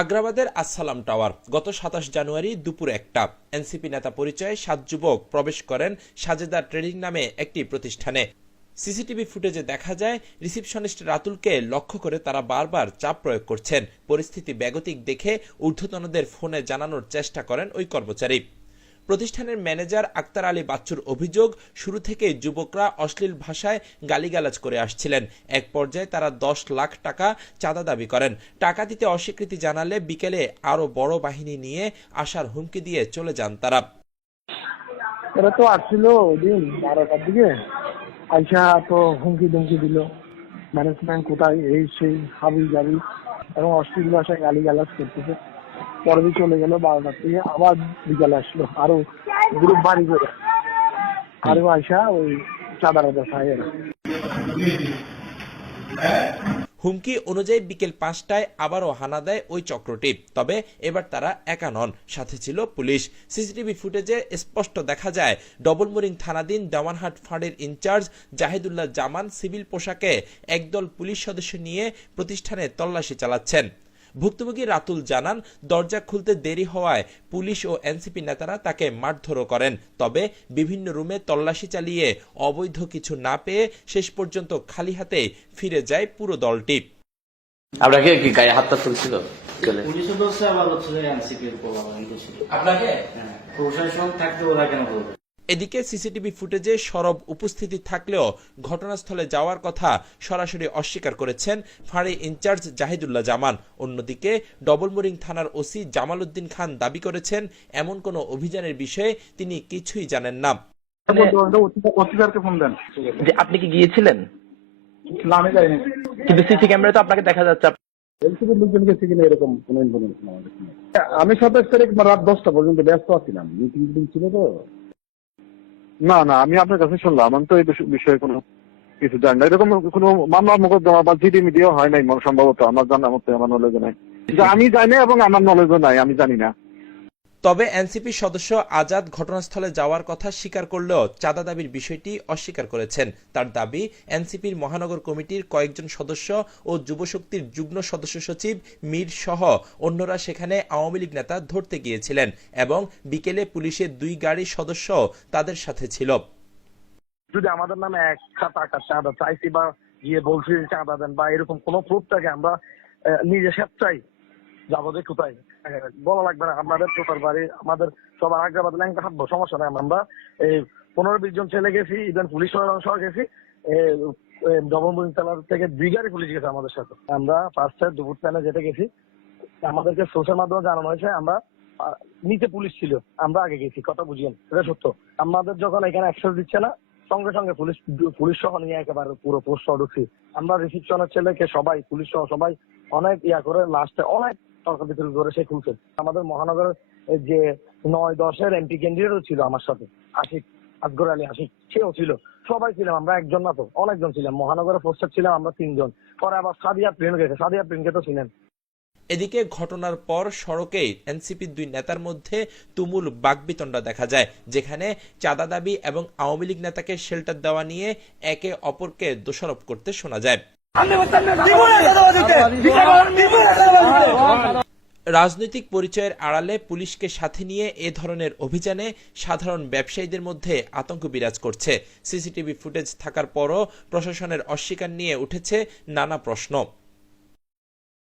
আগ্রাবাদের আসসালাম টাওয়ার গত ২৭ জানুয়ারি দুপুর ১টা এনসিপি নেতা পরিচয়ে ৭ যুবক প্রবেশ করেন সাজেদা ট্রেডিং নামে একটি প্রতিষ্ঠানে। সিসিটিভি ফুটেজে দেখা যায় রিসিপশনিস্ট রাতুলকে লক্ষ্য করে তারা বারবার চাপ প্রয়োগ করছেন। পরিস্থিতি বেগতিক দেখে ঊর্ধ্বতনদের ফোনে জানানোর চেষ্টা করেন ওই কর্মচারী। প্রতিষ্ঠানের ম্যানেজার আক্তার আলী বাচ্চুর অভিযোগ, শুরু থেকেই যুবকরা অশ্লীল ভাষায় গালিগালাজ করে আসছিলেন। এক পর্যায়ে তারা ১০ লাখ টাকা চাঁদা দাবি করেন। টাকা দিতে অস্বীকৃতি জানালে বিকেলে আরো বড় বাহিনী নিয়ে আসার হুমকি দিয়ে চলে যান তারা। এরা তো আসছিল ওদিন ১২টার দিকে, আইসা তো হুমকি দুমকি দিল, ম্যানেজমেন্ট কোথায়, এই সেই হাবি জাবি এবং অশ্লীল ভাষায় গালিগালাজ করতেছে। পরে চলে গেল ১২টার থেকে, আবার বিকালে আসলো আরো গ্রুপ বাড়ি করে, আরো আইসা ওই চাঁদারা দেখায়। হুমকি অনুযায়ী বিকেল ৫টায় আবারও হানা দেয় ওই চক্রটি। তবে এবার তারা একা নন, সাথে ছিল পুলিশ। সিসিটিভি ফুটেজে স্পষ্ট দেখা যায় ডবলমুরিং থানাধীন দেওয়ানহাট ফাঁড়ির ইনচার্জ জাহিদুল্লাহ জামান সিভিল পোশাকে একদল পুলিশ সদস্য নিয়ে প্রতিষ্ঠানে তল্লাশি চালাচ্ছেন। ভুক্তভোগী রাতুল জানান, দরজা খুলতে দেরি হওয়ায় পুলিশ ও এনসিপি নেতারা তাকে মারধরও করেন। তবে বিভিন্ন রুমে তল্লাশি চালিয়ে অবৈধ কিছু না পেয়ে শেষ পর্যন্ত খালি হাতে ফিরে যায় পুরো দলটি। আপনাকে কি গায়ে হাতটা তুলছিল? পুলিশও বলছে, আবার হচ্ছে এনসিপির ছিল। আপনাকে প্রশাসন থাকতে ওরা কেন বলবে? এদিকে সিসিটিভি ফুটেজে সরব উপস্থিতি থাকলেও ঘটনাস্থলে যাওয়ার কথা সরাসরি অস্বীকার করেছেন ফাঁড়ি ইনচার্জ জাহিদুল্লাহ জামান। অন্যদিকে ডবলমুরিং থানার ওসি জামাল উদ্দিন খান দাবি করেছেন, এমন কোনো অভিযানের বিষয়ে তিনি কিছুই জানেন না। আপনি কি গিয়েছিলেন? না, আমি যাইনি, কিন্তু সিসি ক্যামেরা তো আপনাকে দেখা যাচ্ছে। এরকম কোনো ইনফরমেশন আমাদের নেই। আমি ২৭ তারিখ রাত ১০টা পর্যন্ত ব্যস্ত আছিলাম, মিটিং ছিল তো। না, আমি আপনার কাছে শুনলাম, আমি তো এই বিষয়ে কোনো কিছু জানি না। এরকম কোনো মামলা মোকদ্দমা বা জিডি মিডিয়াও হয় নাই সম্ভবত, আমার জানার মতো, আমার নলেজে নাই। আমি জানি এবং আমার নলেজও নাই, আমি জানি না। তবে এনসিপি সদস্য আজাদ ঘটনাস্থলে যাওয়ার কথা স্বীকার করলেও চাঁদা দাবির বিষয়টি অস্বীকার করেছেন। তার দাবি, এনসিপির মহানগর কমিটির কয়েকজন সদস্য ও যুবশক্তির যুগ্ম সদস্য সচিব মীর সহ অন্যরা সেখানে আওয়ামী লীগ নেতা ধরতে গিয়েছিলেন এবং বিকেলে পুলিশের ২ গাড়ির সদস্য তাদের সাথে ছিল। যদি আমাদের নামে একটা টাকা চাঁদা চাইছি বা গিয়ে বলছি চাঁদা দেন বা এরকম কোনো প্রুফ থাকে, আমরা নিজে স্বেচ্ছাই যাবো। যে কোথায় বলা লাগবে না, আপনাদের টোটাল বাড়ি আমাদের সবার আগ্রাবাদ ল্যাংটা হাঁটবো, সমস্যা নাই। আমরা এই ১৫-২০ জন ছেলে গেছি, ইভেন পুলিশ সহ গেছি। ডবলমুরিং থানার থেকে ২ গাড়ি পুলিশ গেছে আমাদের সাথে। আমরা ফার্স্টে দুপুর টাইমে যেতে গেছি, আমাদেরকে সোশ্যাল মাধ্যমে জানানো হয়েছে আমরা নিচে পুলিশ ছিল, আমরা আগে গেছি। কথা বুঝিয়েন, এটা সত্য। আমাদের যখন এখানে অ্যাক্সেস দিচ্ছে না, সঙ্গে সঙ্গে পুলিশ সহ নিয়ে একেবারে পুরো পোস্ট ঢুকছি। আমরা রিসিপশনের ছেলেকে সবাই, পুলিশ সহ সবাই অনেক করে লাস্টে অনেক তর্ক বিতর্ক করে সে খুলছে। আমাদের মহানগরের যে ৯-১০-এর এমপি ক্যান্ডিডেটও ছিল আমার সাথে, আসগর আলী আশিক, সেও ছিল। সবাই ছিলাম, আমরা একজন না তো অনেকজন ছিলাম। মহানগরের পোস্টার ছিলাম আমরা ৩ জন। পরে আবার সাদিয়া প্রিন্ট গেছে, সাদিয়া প্রিন্টকে তো ছিলেন। এদিকে ঘটনার পর সড়কেই এনসিপির ২ নেতার মধ্যে তুমুল বাকবিতণ্ডা দেখা যায়, যেখানে চাঁদা দাবি এবং আওয়ামী লীগ নেতাকে শেল্টার দেওয়া নিয়ে একে অপরকে দোষারোপ করতে শোনা যায়। রাজনৈতিক পরিচয়ের আড়ালে পুলিশকে সাথে নিয়ে এ ধরনের অভিযানে সাধারণ ব্যবসায়ীদের মধ্যে আতঙ্ক বিরাজ করছে। সিসিটিভি ফুটেজ থাকার পরও প্রশাসনের অস্বীকার নিয়ে উঠেছে নানা প্রশ্ন।